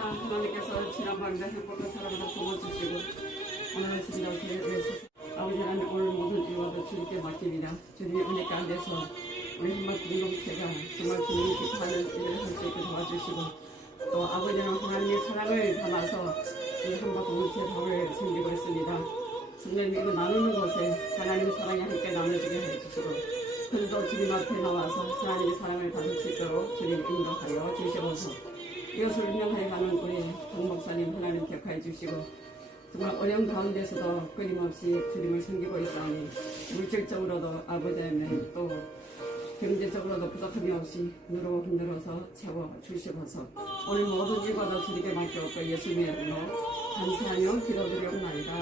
하나님께서 지난번에 행복한 사람을 도와주시고 하나님 주신다고 기회해주셔서 아버지 하나님 오늘 모든 일과도 주님께 맡기리라 주님의 은혜 가운데서 우리 한번 공동체가 정말 주님이 기뻐하는 일을 할 수 있게 도와주시고 또 아버지는 하나님의 사랑을 담아서 이 한번 공동체 밥을 챙기고 있습니다. 성도님 이거 나누는 곳에 하나님의 사랑이 함께 나눠지게 해주시고 그들도 주님 앞에 나와서 하나님의 사랑을 받을 수 있도록 주님 인도하여 주시옵소서 이것을 운영하여 가는 우리 박 목사님 하나님 격하여 주시고 정말 어려운 가운데서도 끊임없이 주님을 섬기고 있사오니 물질적으로도 아버지의 또 경제적으로도 부족함이 없이 누르고 흔들어서 채워 주시고서 오늘 모든 일과도 주님께 맡겨놓고 예수님의 이름으로 감사하며 기도드리옵나이다.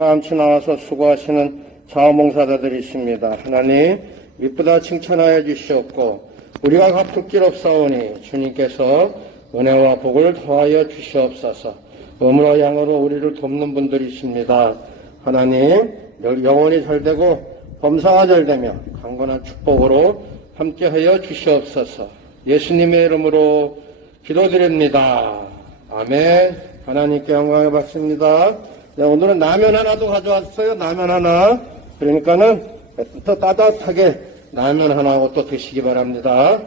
함치 나와서 수고하시는 자원봉사자들이십니다. 하나님 미쁘다 칭찬하여 주시옵고 우리가 갚을 길 없사오니 주님께서 은혜와 복을 더하여 주시옵소서. 음으로 양으로 우리를 돕는 분들이십니다. 하나님 영원히 잘되고 범사가 잘되며 강건한 축복으로 함께하여 주시옵소서. 예수님의 이름으로 기도드립니다. 아멘. 하나님께 영광을 받습니다. 자, 오늘은 라면 하나도 가져왔어요. 라면 하나. 그러니까는 더 따뜻하게 라면 하나하고 또 드시기 바랍니다.